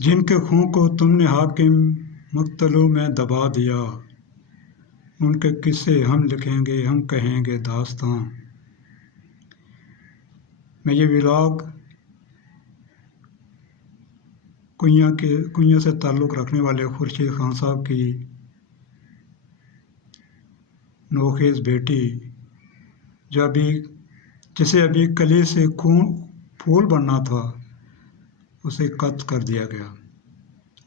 जिनके खून को तुमने हाकिम मुक्तलों में दबा दिया, उनके किस्से हम लिखेंगे, हम कहेंगे दास्तां। मैं ये व्लॉग कुइयां से ताल्लुक़ रखने वाले खुर्शीद खान साहब की नोखेज़ बेटी, जिसे अभी कली से फूल बनना था, उसे कत्ल कर दिया गया,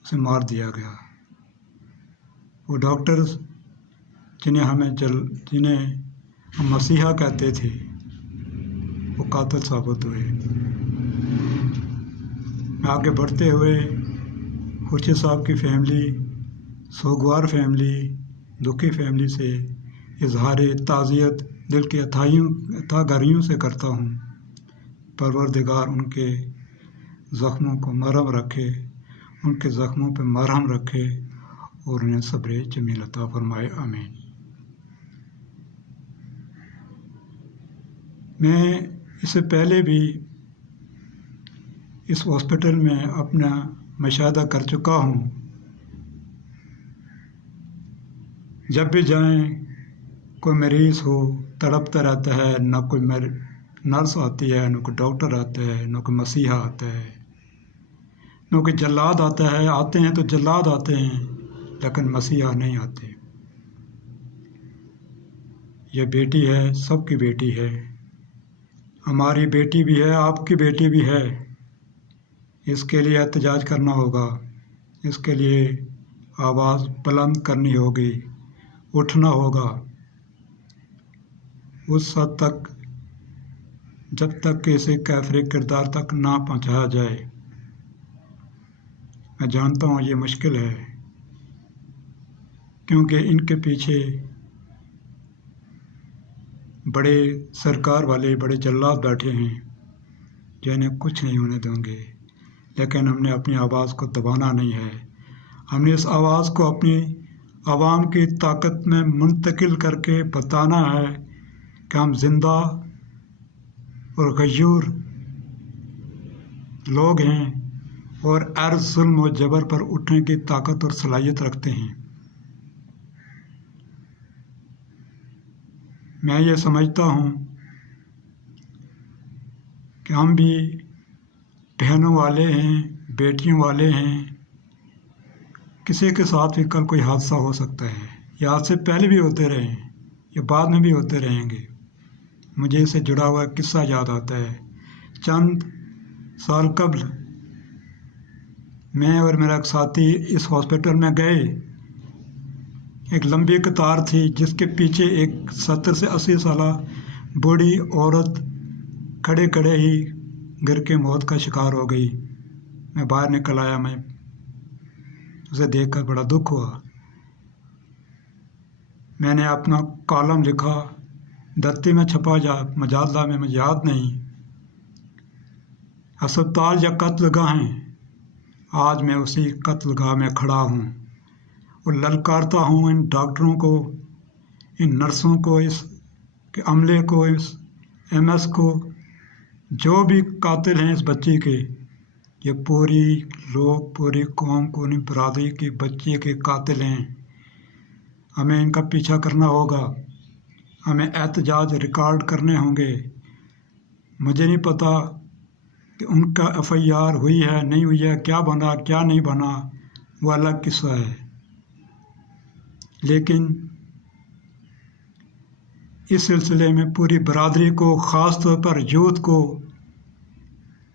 उसे मार दिया गया। वो डॉक्टर्स जिन्हें हम मसीहा कहते थे, वो कातिल साबित हुए। आगे बढ़ते हुए खुर्शीद साहब की फैमिली, सोगवार फैमिली, दुखी फैमिली से इजहार ताज़ियत दिल की अथागरियों से करता हूँ। परवरदिगार उनके ज़ख्मों को मरहम रखे, उनके ज़ख्मों पे मरहम रखे और उन्हें सब्र जमील अता फरमाए, आमीन। मैं इससे पहले भी इस हॉस्पिटल में अपना मुशाहिदा कर चुका हूँ। जब भी जाएं, कोई मरीज़ हो तड़पता रहता है, ना कोई नर्स आती है, ना कोई डॉक्टर आता है, ना कोई मसीहा आता है, ना कोई जल्लाद आता है। आते हैं तो जल्लाद आते हैं, लेकिन मसीहा नहीं आते। यह बेटी है, सबकी बेटी है, हमारी बेटी भी है, आपकी बेटी भी है। इसके लिए एहतजाज करना होगा, इसके लिए आवाज़ बुलंद करनी होगी, उठना होगा। उस हद तक जब तक कि इसे काफिर किरदार तक ना पहुंचाया जाए। मैं जानता हूँ ये मुश्किल है, क्योंकि इनके पीछे बड़े सरकार वाले, बड़े जल्लाद बैठे हैं, जिन्हें कुछ नहीं होने देंगे। लेकिन हमने अपनी आवाज़ को दबाना नहीं है। हमने इस आवाज़ को अपनी आवाम की ताकत में मुंतकिल करके बताना है कि हम जिंदा और गयूर लोग हैं और अर्ज़ जुल्म और जबर पर उठने की ताकत और सलाहियत रखते हैं। मैं ये समझता हूँ कि हम भी बहनों वाले हैं, बेटियों वाले हैं। किसी के साथ भी कल कोई हादसा हो सकता है, या आज से पहले भी होते रहे हैं, या बाद में भी होते रहेंगे। मुझे इससे जुड़ा हुआ किस्सा याद आता है। चंद साल कबल मैं और मेरा एक साथी इस हॉस्पिटल में गए। एक लंबी कतार थी, जिसके पीछे एक 70 से 80 साल बूढ़ी औरत खड़े खड़े ही गिर के मौत का शिकार हो गई। मैं बाहर निकल आया, मैं उसे देखकर बड़ा दुख हुआ। मैंने अपना कॉलम लिखा, धरती में छपा मजाला में, मुझे याद नहीं, अस्पताल या कत्लगाहें। आज मैं उसी कत्लगाह में खड़ा हूँ और ललकारता हूँ इन डॉक्टरों को, इन नर्सों को, इस अमले को, इस एमएस को, जो भी कातिल हैं इस बच्चे के। ये पूरी कौम को, नहीं बरादरी के बच्चे के कातिल हैं। हमें इनका पीछा करना होगा, हमें एहतजाज रिकॉर्ड करने होंगे। मुझे नहीं पता कि उनका एफआईआर हुई है, नहीं हुई है, क्या बना क्या नहीं बना, वो अलग किस्सा है। लेकिन इस सिलसिले में पूरी बरादरी को, ख़ास तौर पर यूथ को,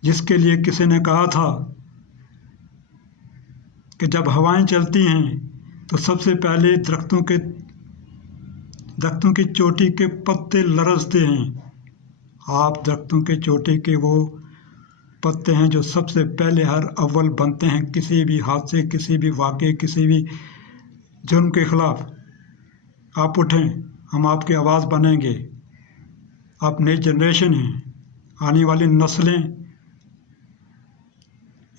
जिसके लिए किसी ने कहा था कि जब हवाएं चलती हैं तो सबसे पहले दरख्तों की चोटी के पत्ते लरजते हैं। आप दरख्तों के चोटी के वो पत्ते हैं जो सबसे पहले हर अव्वल बनते हैं किसी भी हादसे, किसी भी वाक़े, किसी भी जुर्म के ख़िलाफ़। आप उठें, हम आपकी आवाज़ बनेंगे। आप नई जनरेशन हैं, आने वाली नस्लें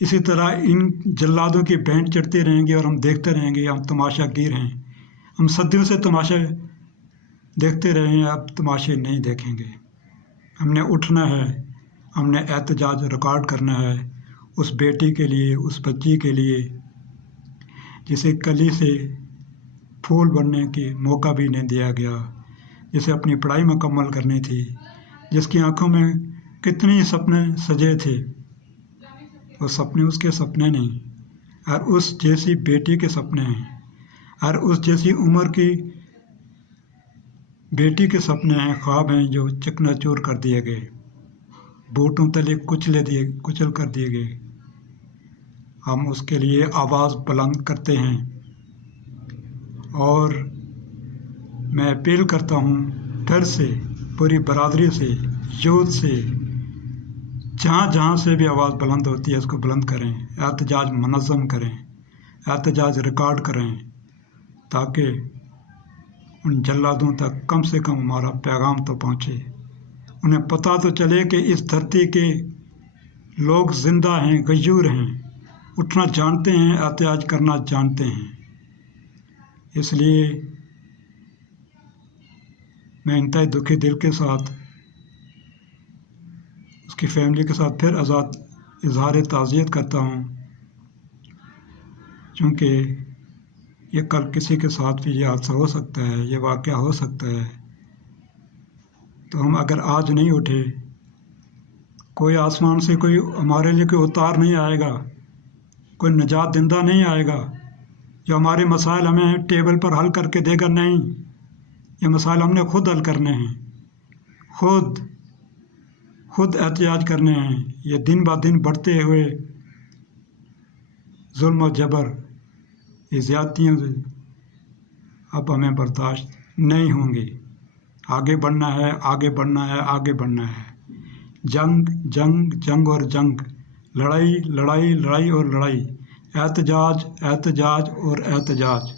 इसी तरह इन जल्लादों की बैंड चढ़ती रहेंगी और हम देखते रहेंगे। हम तमाशागीर हैं, हम सदियों से तमाशा देखते रहे हैं, अब तमाशे नहीं देखेंगे। हमने उठना है, हमने एहतजाज रिकॉर्ड करना है उस बेटी के लिए, उस बच्ची के लिए जिसे कली से फूल बनने के मौका भी नहीं दिया गया, जिसे अपनी पढ़ाई मुकम्मल करनी थी, जिसकी आंखों में कितने सपने सजे थे, वो सपने उसके सपने नहीं, और उस जैसी बेटी के सपने हैं, और उस जैसी उम्र की बेटी के सपने हैं, ख्वाब हैं जो चकनाचूर कर दिए गए, बूटों तले कुचल कर दिए गए। हम उसके लिए आवाज़ बुलंद करते हैं और मैं अपील करता हूँ फिर से पूरी बरादरी से, यूथ से, जहाँ जहाँ से भी आवाज़ बुलंद होती है उसको बुलंद करें, एहतजाज मुनज़्ज़म करें, एहतजाज रिकॉर्ड करें, ताकि उन जल्लादों तक कम से कम हमारा पैगाम तो पहुँचे। उन्हें पता तो चले कि इस धरती के लोग ज़िंदा हैं, गयूर हैं, उठना जानते हैं, एहतजाज करना जानते हैं। इसलिए मैं इंतहाई दुखी दिल के साथ उसकी फैमिली के साथ फिर इजहार ताज़ियत करता हूँ, क्योंकि ये कल किसी के साथ भी ये हादसा हो सकता है, ये वाक़या हो सकता है। तो हम अगर आज नहीं उठे, कोई आसमान से कोई हमारे लिए कोई उतार नहीं आएगा, कोई निजात दिंदा नहीं आएगा जो हमारे मसाइल हमें टेबल पर हल करके देगा। नहीं, ये मसाइल हमने खुद हल करने हैं, खुद एहतजाज करने हैं। ये दिन ब दिन बढ़ते हुए जुल्म और जबर, ये ज़्यादतियाँ अब हमें बर्दाश्त नहीं होंगी। आगे बढ़ना है, आगे बढ़ना है, आगे बढ़ना है। जंग जंग जंग और जंग, लड़ाई लड़ाई लड़ाई और लड़ाई, एहतजाज एहतजाज और एहतजाज।